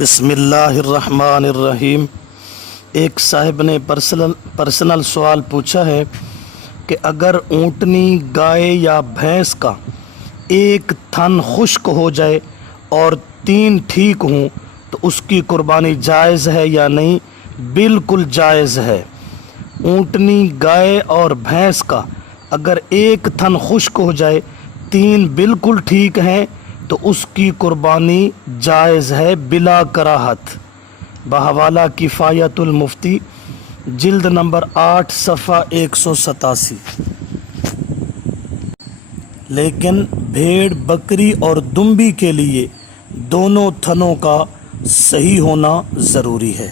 بسم اللہ الرحمن الرحیم۔ ایک صاحب نے پرسنل سوال پوچھا ہے کہ اگر اونٹنی، گائے یا بھینس کا ایک تھن خشک ہو جائے اور 3 ٹھیک ہوں تو اس کی قربانی جائز ہے یا نہیں؟ بالکل جائز ہے۔ اونٹنی، گائے اور بھینس کا اگر ایک تھن خشک ہو جائے، 3 بالکل ٹھیک ہیں تو اس کی قربانی جائز ہے بلا کراہت۔ بحوالہ کفایت المفتی، جلد نمبر 8 صفحہ 187۔ لیکن بھیڑ، بکری اور دمبی کے لیے دونوں تھنوں کا صحیح ہونا ضروری ہے۔